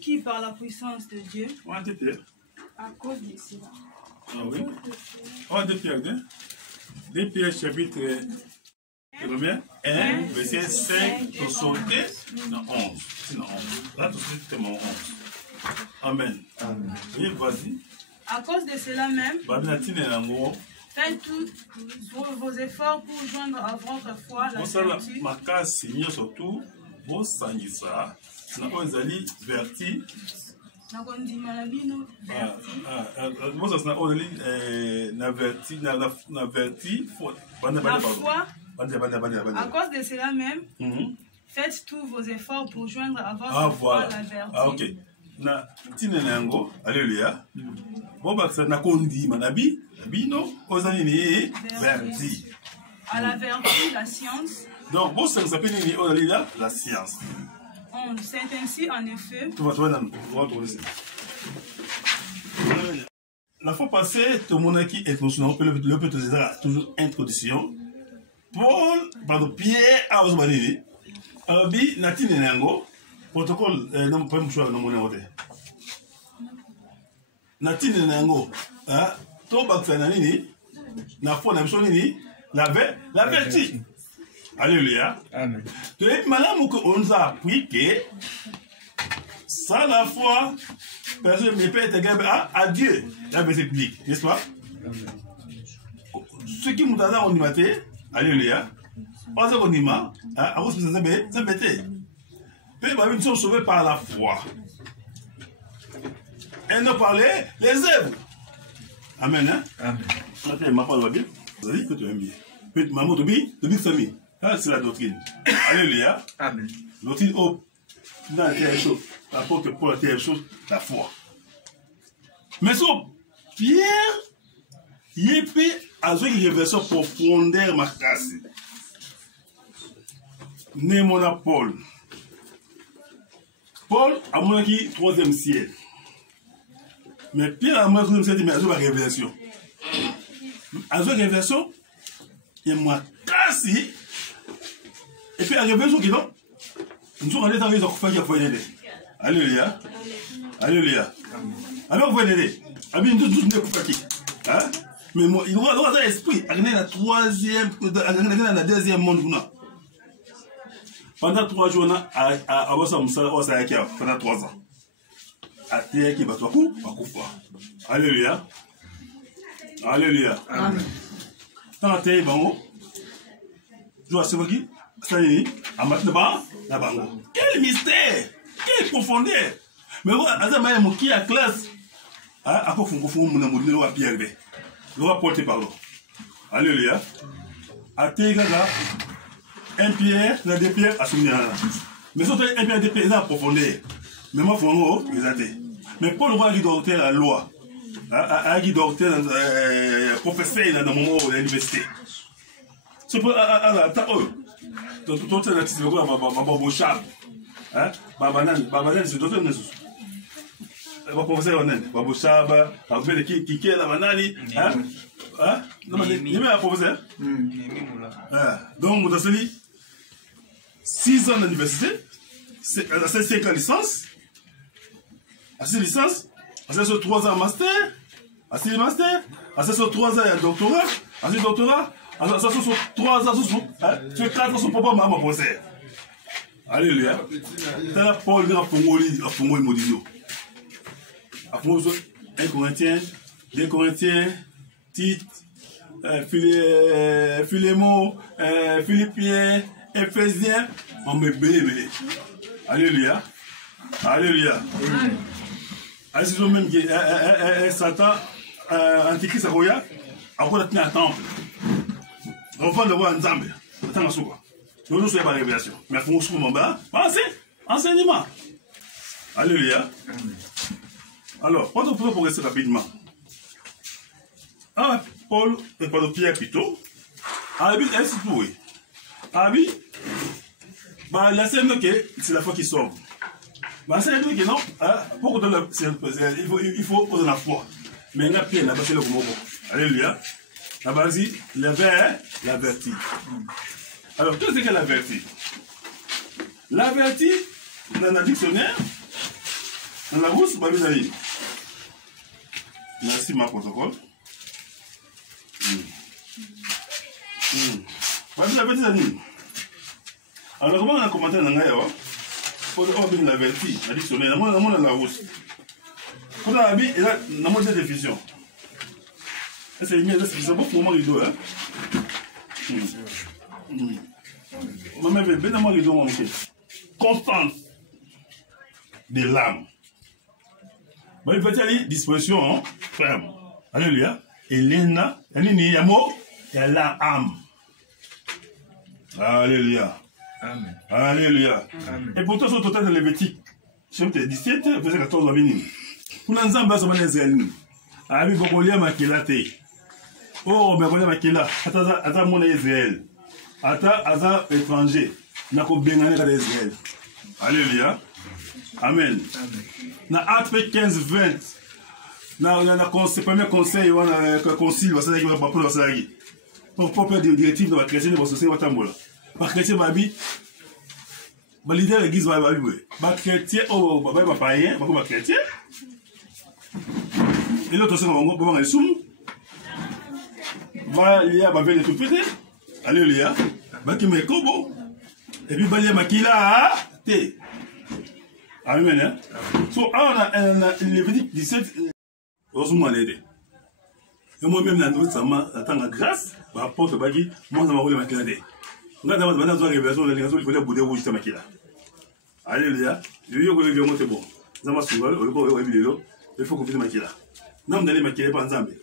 qui, par la puissance de Dieu, à cause de cela. Ah oui. Oh, 2 Pierre, 2 Pierre chapitre 1, verset 5, pour sauter dans 11. Sinon 11. Là, tout de suite, c'est mon 11. Amen. Amen. Oui, vas-y. À cause de cela même, faites tous vos efforts pour joindre à votre foi la vertu. Ma case signe surtout, vos sangisa, n'a ezali verti. Na kondima na bino verti. Na verti, la foi. À cause de cela même, faites tous vos efforts pour joindre à votre foi la vertu. Ah, ok. Na tine nango, alléluia. Bon, bah, ça n'a kondima na bino, ozani ni verti. À la vertu, la science. Donc, bon, ça s'appelle la science. C'est ainsi, en effet. La fois passée, tout le monde qui est le peut toujours introduction. Pierre a osé alors, Natine Nango, protocole, non, pas choix, non, mon Natine Nango, Toba Fananini, n'a pas la vertu. Alléluia. Amen. Tu es malade ou qu'on nous a appris que sans la foi, personne ne peut être égal à Dieu. La verset biblique, n'est-ce pas? Ce qui nous a dit, alléluia. Pas qu'on y m'a, à vous, c'est bêté. Puis, nous sommes sauvés par la foi. Elle nous parlait les œuvres. Amen. Hein? Amen. Ok, ma parole va bien. Vous avez dit que tu aimes bien. Puis, maman, tu dis, famille. C'est la doctrine. Alléluia. Amen. Doctrine, dans la terre chose, l'apôtre Paul a terre chose, la foi. Mais ça, Pierre, il est fait à ce qu'il révèle profondeur ma casse. Né mon Paul. Paul, à mon avis, 3e siècle. Mais Pierre, à mon avis, 3e siècle, mais à la révélation. À la révélation, il y a moi casse. Et puis, à la révélation, nous sommes allés dans les enfants qui ont fait l'aider. Alléluia. Alléluia. Alors, vous l'aider. Amis, nous tous nous sommes mais moi, il doit avoir un esprit. Il y a la deuxième monde. Pendant 3 jours, pendant 3 ans. À terre qui va toi coup, à coup. Alléluia. Alléluia. Amen. Dans la terre, je vois ce qui quel mystère, quelle profondeur. Mais vous, qui a classe, à quoi vous Pierre, porter pardon. Alléluia. À Tégaga, un Pierre, la 2 pierres, à souvenir. Mais surtout, un Pierre, 2 pierres, à profondeur. Mais moi, il faut mais Paul voit qui doit la loi. Qui doit professeur dans le moment de l'université. C'est pour tout le artiste ma bochab c'est d'autres nesus ma professeur onen ma bochab abele qui la banali non mais il m'a professeur donc vous avez 6 ans d'université c'est 5 ans licence à 6 licences à 3 ans master à 6 master à 3 ans doctorat à 6 doctorat alors, ça, sont 3 ans, tu fais 4 ans, son papa m'a posé. Alléluia. T'as la Paul, il a fondé Modilio. A fondé 1 Corinthiens, 2 Corinthiens, Tite, Philémon, Philippiens, Éphésiens, on me belé. Alléluia. Alléluia. Allez, c'est le même que Satan, Antichrist, après, il y a un temple. Enfin, de voir un Zambé. Attends, ce quoi. Nous ne sommes pas révélation. Mais il faut mon bas. Enseignement. Alléluia. Alors, on peut progresser rapidement. Paul, pardon, Pierre plutôt. Abi, est-ce que oui? Abi, la scène que c'est la foi qui sauve. La scène que non, pour il faut poser la foi. Mais il y a Pierre, là-bas, c'est le mot. Alléluia. Là-bas, la vertu. Alors, qu'est-ce que la vertu? La vertu, dans le dictionnaire, Dans la rousse, bah, vous merci ma protocole. Voilà, la petite année. Alors, comment on a commenté dans la pour la vertu, additionnelle, on a la rousse. Quand on a mis, il y a une diffusion. C'est une diffusion pour le moment du dos. On m'a bien dans le dos. Constance de l'âme. Il faut dire disposition ferme. Alléluia. Elena, elle est mot, elle a âme. Alléluia. Amen. Alléluia. Amen. Et pourtant, au total de Lévitique, chapitre 17, verset 14 à 20. Pour l'ensemble, ça va les Israéliens. Avec Gogolia Makilate. Oh, Gogolia Makila. Ata mon Israël. Ata étranger. Nako Bengane Kade Israël. Alléluia. Amen. Na Acte 15, 20. Na premier conseil, on a concile, on a pas pour ça. Donc, pour faire des directives dans la chrétienne, on va se faire tambola. Ma chrétien, ma vie, ma leader l'église va y aller. Ma chrétien, oh, ma païen, ma chrétien. Et l'autre, c'est on va aller sous. Va y a ma belle tout pété. Alléluia. Va qui me combo. Et puis, va y a ma kila, té. Amen. So, on a Lévitique 17. Heureusement, l'aide. Et moi-même, dans notre sama, j'attends la grâce, ma porte bagi, moi, ça m'a roulé ma clé. On a d'abord la révélation de l'organisation, il fallait bouder rouge de Makila. Alléluia. Je veux que vous bon. Ça m'a sauvé, il faut que vous Makila. Non, d'aller Makila par Zambé.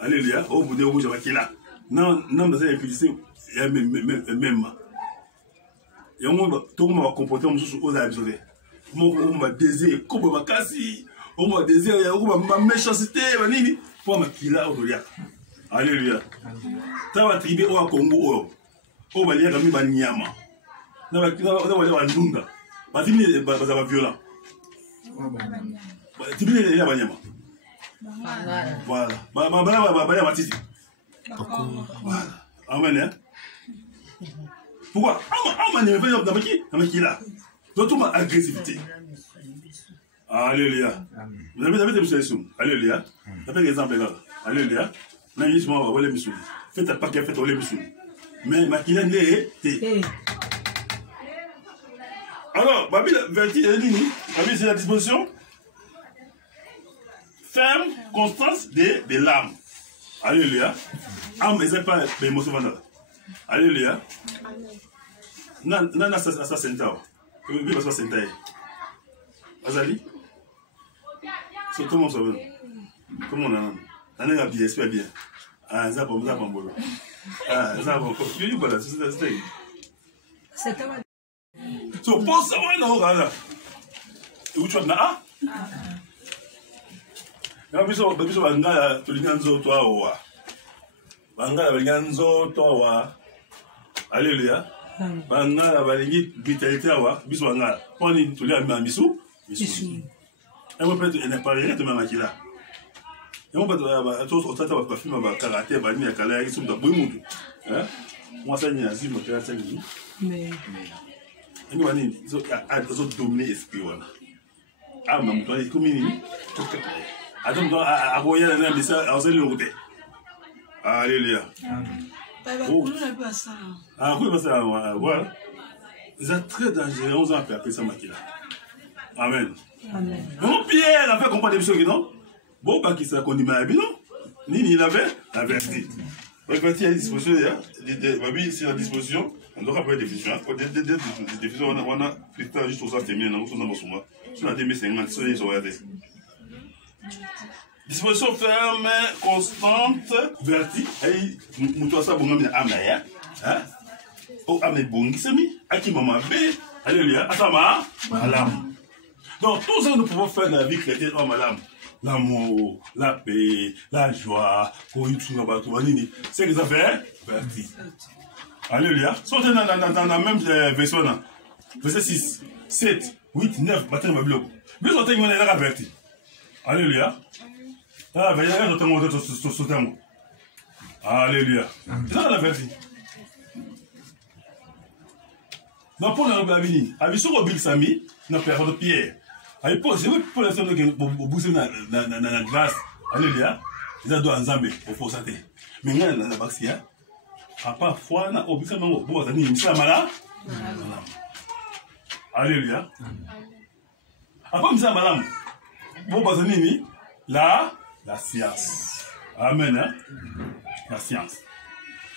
Alléluia. Au bouder rouge de Makila. Non, dans cette impulsion, il y a même. Et on va comporter aux habitudes. On va désirer, comme on va casser, on va désirer, on va méchanceté, pour Makila au Dolia. Alléluia. Ça va triber au Congo. On va lire comme Nyama. On va lire Ndunga. Parce que c'est violent. Tu veux lire Nyama. Voilà. Voilà. Amen. Pourquoi? D'autres ma agressivité. Alléluia. Vous avez des solutions. Alléluia. Vous avez des exemples là. Alléluia. Là, il y a des missions. Faites un paquet, faites les missions. Mais Makila n'est pas. Alors, Babi, vertu et ligne, Babi, c'est la disposition ferme, constance de l'âme. Alléluia. Âme, et c'est pas l'émotion. Alléluia. Non, ça c'est un tas. Oui, parce que c'est un tas. Azali? C'est tout le monde se veut. Comment on a? On a bien, c'est bien. Ah, ça va, ça va, bon. Ah, ça va, tu voilà, c'est ça. So, pense à moi, non, là. Où tu vas là? Ah, puis ça, Banga, tu l'as dit, toi, ou Banga, Banga, toi, alléluia. Banga, la balingi, vitalité, wa, bisou, Banga. On est tous les amis, bisou. Et moi, peut-être, elle n'est pas rien, tu m'as maquillé là. Et moi, peut-être, tu as fait un film, un karaté, un film, un karaté, un film, moi, ça, il y a un film, un karaté, mais. Et nous, on a dominé l'esprit. Ah, mais on est comme une. Attends, à voyer la même, ça, on s'est l'autre. Alléluia. Oh. Ah, oui, parce que, voilà. C'est très dangereux, on a appelé ça, Makila. Amen. Non, Pierre a fait comprendre des choses, non? Bon, pas qui s'est condamné à la non? Ni il avait la vertu. La vertu est à disposition, c'est la disposition. On doit rappeler des diffusions. Des diffusions, on a plus tard, juste aux terminé, on a sur la 2050, sur les ORD. Disposition ferme, constante, vertu. Et nous, ça, bon, on a amaya. Oh, amé bon, semi, aki maman B. Alléluia. Atama, alam. Donc, tout ça, nous pouvons faire dans la vie chrétienne, oh, madame. L'amour, la paix, la joie, c'est que ça fait vertu. Alléluia. Sortez dans la même version. Verset 6, 7, 8, 9, bâtez le bloc. Mais sortez, il y a la vertu. Alléluia. Ah, il y a un mot. Alléluia. C'est ça la vertu. Donc, pour la Bible, Abisso Robil Sami, n'a pas de pierre. c'est vrai pour l'instant que pour booster na grâce. Alléluia. Ils doivent ensemble pour forcer. Mais nga na baxia. Papa foi na obisa mango bo zani misa mala. Alléluia. Apa misa mala. Bo bazani ni la science. Amen. Hein? La science.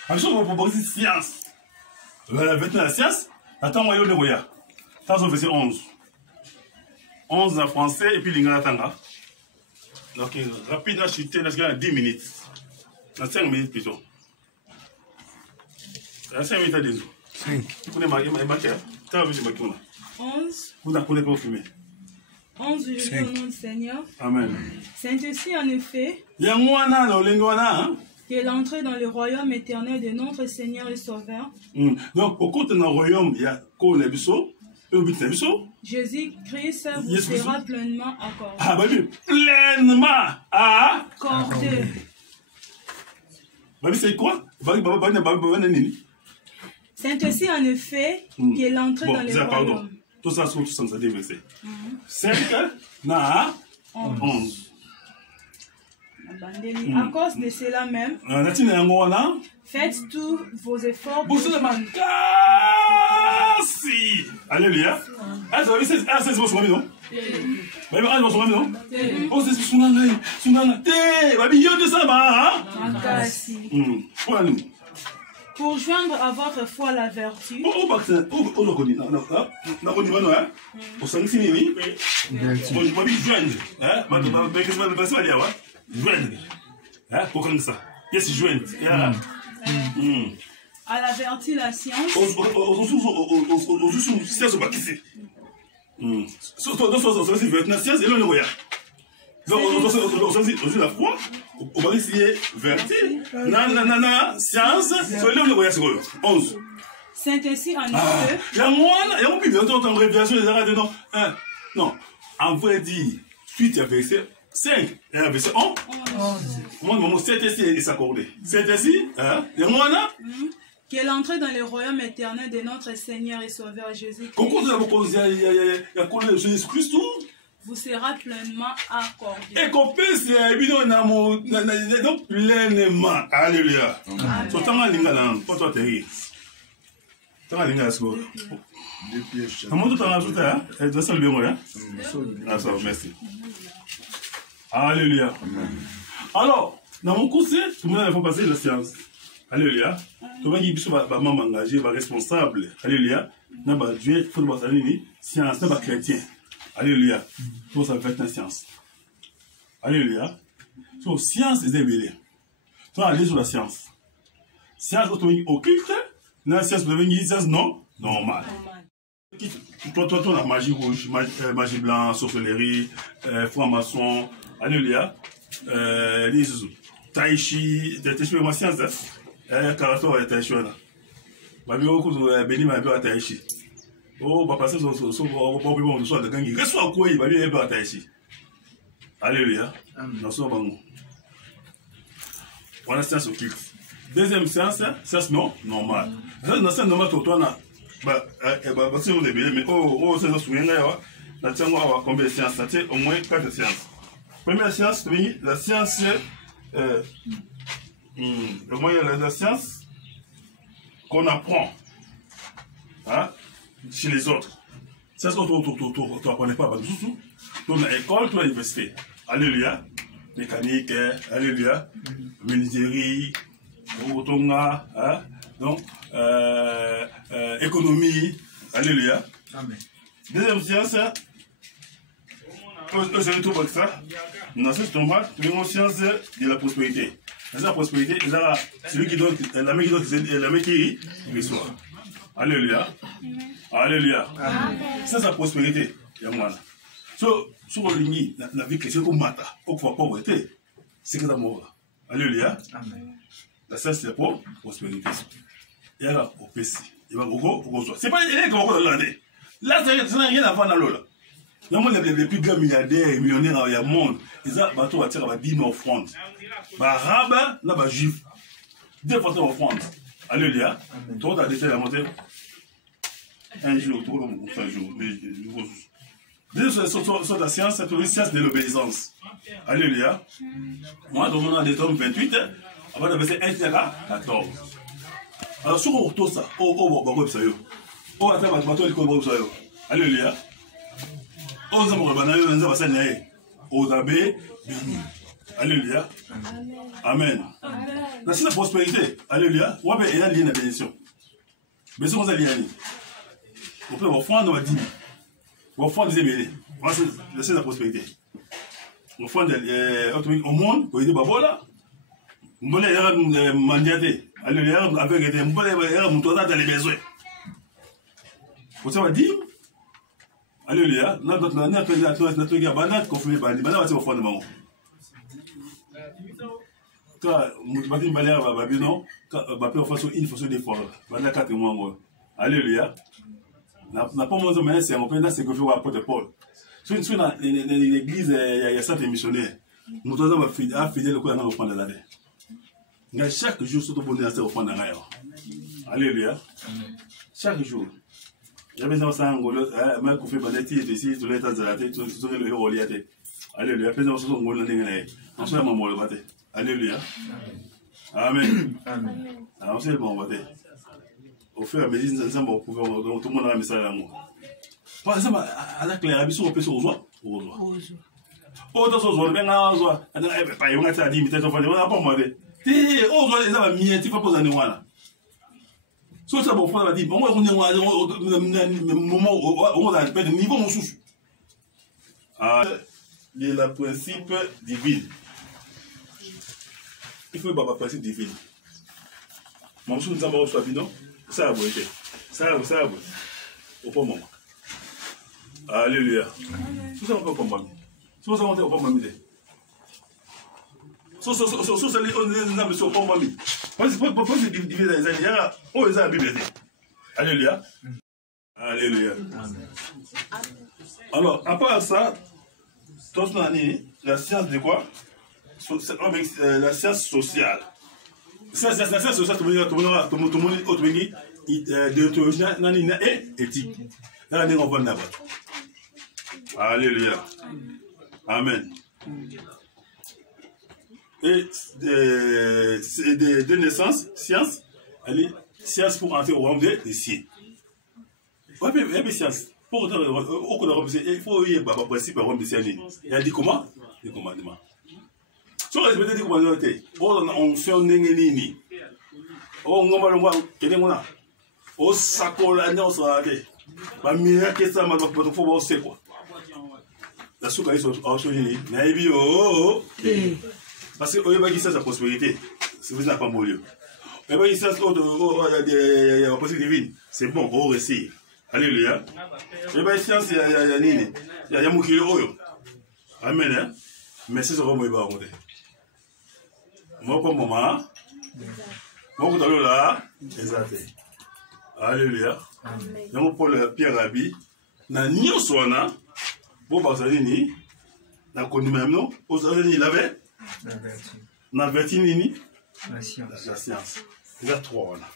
Alors on propose science. Maintenant la science. Attends moi yo le voya. Ça c'est verset 11. 11 en français et puis l'ingala tanga. Donc, rapide, je suis à 10 minutes. Dans 5 minutes plutôt. À 5 minutes à 10 jours. 5. Vous connaissez ma matière? Tu as vu ce maquillage? 11. Vous n'avez pas fumé? 11, je dis au nom du Seigneur. Amen. C'est aussi en effet que l'entrée dans le royaume éternel de notre Seigneur et Sauveur. Donc, au côté d'un royaume, il y a quoi les bisous? Jésus-Christ vous sera pleinement accordé. Ah, bah oui, pleinement accordé. Bah oui, c'est quoi? C'est aussi en effet que l'entrée dans le royaume. Tout ça, c'est tout ça, ça dit verset. 5 na 11. À cause de cela même, faites tous vos efforts pour... Alléluia. Ah, c'est ce que non? Pour joindre à votre foi la vertu. À la vertu, la science. La foi, on va essayer vertu. Science, c'est 11. C'est ainsi en effet. Non, en vrai dire, suite à verset 5 et à verset 11, c'est ainsi s'accorder. C'est ainsi, que l'entrée dans le royaume éternel de notre Seigneur et Sauveur Jésus-Christ vous sera pleinement accordé. Et qu'on puisse pleinement. Alléluia. So tanga lingala, pas toi terri. Tanga lingala sko. Comment tu t'en ajoutes hein? Et tu sais bien moi hein? Ah ça merci. Alléluia. Alors, dans mon cours c'est tout le monde il faut passer la science. Alléluia. Tout le monde qui va m'engager, va responsable. Alléluia. Na ba Dieu faut ba salini science na ba chrétien. Alléluia. Tout ça fait une science. Alléluia. So, science est éveillée. Tu vas aller sur la science. Science occulte, la science science non normale. Toi, la magie rouge, magie blanche, sorcellerie, franc-maçon, alléluia. Tai chi, tu es ma science, karato et tai chi. Babi oku beni ma bi tai chi. Oh, papa, c'est so de gangi. Reçois quoi, il va bien être à ici. Alléluia. Nous sommes on a science occulte. Deuxième science, science non normale. La science normale, toi, si vous avez mais c'est un souvenir, la science, on va combien de sciences? C'est au moins 4 sciences. Première science, la science, au moins la science qu'on apprend. Hein? Chez les autres. C'est ce que tu n'apprenais pas. Tu as l'école, tu as l'université. Alléluia. Mécanique, alléluia. Menuiserie, autonga, donc, économie, alléluia. Amen. Deuxième science, je ne trouve pas que ça. Dans ce tomate, tu as une science de la prospérité. La prospérité, c'est celui qui donne, la main qui donne, la main qui reçoit. Alléluia. Alléluia. Ça, c'est la prospérité. So, sur le ligne, la vie chrétienne, comme mata, pour pouvoir pauvreté, c'est que l'amour. Alléluia. La ça, c'est pour prospérité. Et là, au PC. Il va au c'est pas rien qu'on va regarder. Là, ça n'a rien à voir dans l'eau. Les plus grands milliardaires et millionnaires dans le monde, ils ont bateau à tirer à 10 000 offrandes. Arabe, n'a pas juif. 2 fois offrandes. Alléluia. Toi, tu as décidé de monter un jour, 3 jours, mais Deuxième sur la science, c'est la science de l'obéissance. Alléluia. Moi, dans mon des hommes 28, avant de verser 1 à 14. Alors, sur on retourne ça, alléluia. Alléluia. Amen. La prospérité, alléluia. On va bien lier la bénédiction. Mais si on a lié, on peut avoir dans la dîme. On va des ébélés. C'est la prospérité. On fait au monde, pour aider Babola. On va aller mandiater. Alléluia. Avec des moutons dans les besoins. Vous savez, dîme. Alléluia. Notre gars, banat, confirmé, banat, va se faire de maman. Quand Martin Baléa va bien, on fait une façon d'effort. Banat 4 mois. Alléluia. N'a pas moins mais c'est un peu dans ce que fait l'apôtre Paul. Sur l'église, il y a certains missionnaires. Nous devons fidèles au cours de l'année. Il y a chaque jour, surtout pour nous, au fond de l'année. Alléluia. Chaque jour. Il y a besoin de ça, mais qu'on fait pas des ici, tous les temps de la tête, tous les héros liés. Alléluia. Besoin de ça, on va l'année. On se fait maman le bâté. Alléluia. Amen. Alors, c'est bon, bâté. Au fur et à mesure, nous allons pouvoir tout le monde a un message à l'amour. Par exemple, à la claire, on peut se rejoindre. Oh, dans ce jour, bien à joie. Pas y a dit, mais on va pas moi. Oh, les gens mis, tu vas poser un noir. Soit ça, bon, on va dire, bon, on est au moment où on a le niveau mon sous. Il y a le principe divin. Il faut le principe divin. Mon sous, nous avons reçu non? Ça va être. Ça va. Au pas moment. Alléluia. Tout ça, on peut pas mal. Tout ça, on peut pas mal. Tout ça, on a pas mal. Pourquoi c'est divisé dans les années? Oh, ils ont la Bible. Alléluia. Alléluia. Alors, à part ça, la science de quoi? La science sociale. La science sociale, tout le monde est éthique. Là, on va l'avoir. Alléluia. Amen. Et de naissance, science, elle est science pour entrer au royaume des cieux. Oui, mais science. Pour entrer au royaume des cieux, il faut y avoir un principe au royaume des cieux. Il a dit comment? Les commandements. Si on respecte les commandements, on fait un nini. On va le voir, on s'accorde, on s'arrête. On miracle, ça m'a fait voir c'est quoi. La soupe est en chômage. Mais parce que on va dire ça, la prospérité. C'est vous n'avez pas mourir. On va dire ça, il y a la prospérité divine. C'est bon, on réussit. Alléluia. On va dire ça, il y a mourir oyo. Amen. Mais c'est ce qu'on va voir. Moi, comme maman, moi, vous allez là, exact. Alléluia. Donc, pour le Pierre Rabbi, na nion soana, bon, parce que ni, na connu même non, aux années il avait, na vertu ni, la science. Il y a trois là.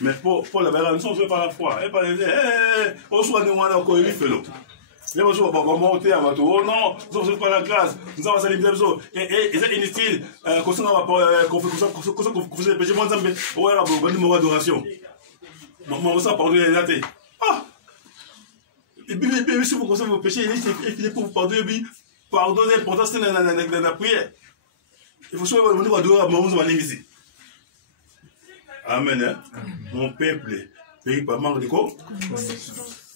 Mais pour la balance, on fait par la foi. Et par les, on soit nous on a encore une fait l'autre. Les gens vont monter à votre oh non, nous sommes pas la classe, nous avons salué des choses. Et c'est inutile, qu'on faisait des péchés, moi, ça me fait, ouais, là, vous allez mourir d'adoration. Moi, ça, pardonner les athées. Ah! Et puis, si vous consommez vos péchés, il est pour vous pardonner, pourtant, c'est dans la prière. Il faut souvent venir adorer à mon ici. Amen. Mon peuple, pays par manque de quoi?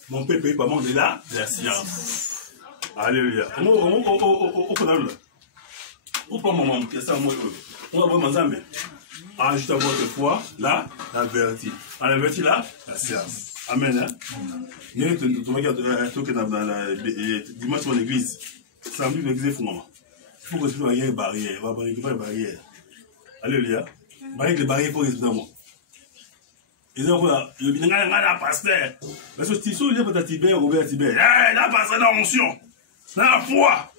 Mon peuple paye pas manque de la science. Alléluia. On prend mon moment, on va voir ma zame. Ajoute à votre foi la vertu. À la vertu la science. Amen. Tu regardes tout que dans la dimanche dans l'église. Samedi l'église est fondement. Il faut que tu aies une barrière. Va barrière, une barrière. Alléluia. Barrière les barrières pour respecter moi. Et donc voilà, il y a un pasteur. Parce que si tu es Tibet, Robert Tibet, là, pasteur dans l'onction, dans la foi.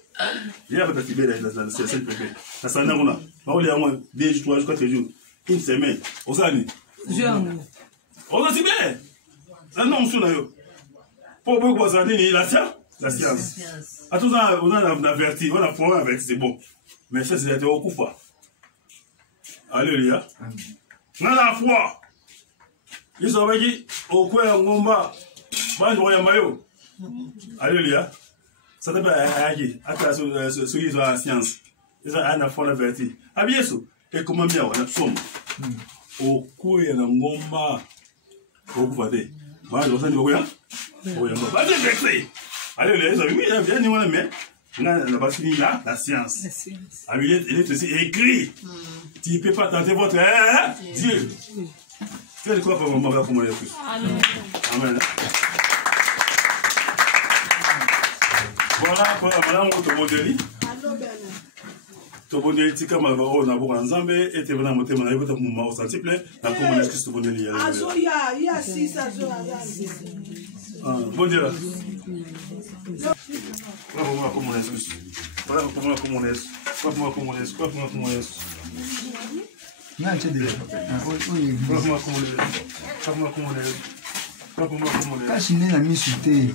Il y a un Tibet dans le CSL PP. Ça s'en est là. On est à moins 2 jours, 3 jours, 4 jours, une semaine. On s'en est. On est Tibet. C'est un onction là. Pour vous, vous avez dit, la science, La science. À tout ça, on a averti, on a formé averti, c'est bon. Mais ça, c'est au Koufa. Alléluia. On a la foi. Ils sont dit, au coin, on va. Moi, je vois maillot. Alléluia. Ça t'appelle Ayaki. Attends, ceux qui ont la science. Ils ont la foi averti. Ah bien sûr. Et comment bien, on a somme. Au coin, on va. Au Koufa. Moi, je vois ça, je vois. Vas-y, vexé. Alléluia. Oui, bien, nous, on aime. On va finir là, la science. Ah, il est aussi écrit. Tu ne peux pas tenter votre Dieu. C'est quoi pour moi pour mon plus. Amen. Voilà mon modèle. Ton modèle, c'est comme on a beaucoup ensemble et tu vas dans mon thème, on a eu votre moment au centre plein. La commune est-ce que ton modèle y a? Il y a 6 à 0. Bon Dieu. Voilà pour moi comme on est. Voilà pour moi comme on est. Voilà pour moi comme on est. Voilà pour moi comme on est. Non, c'est déjà. Oui. Voilà pour moi comme on est. Voilà pour moi comme on est. Voilà pour moi comme on est. Quand je n'ai pas mis sur terre.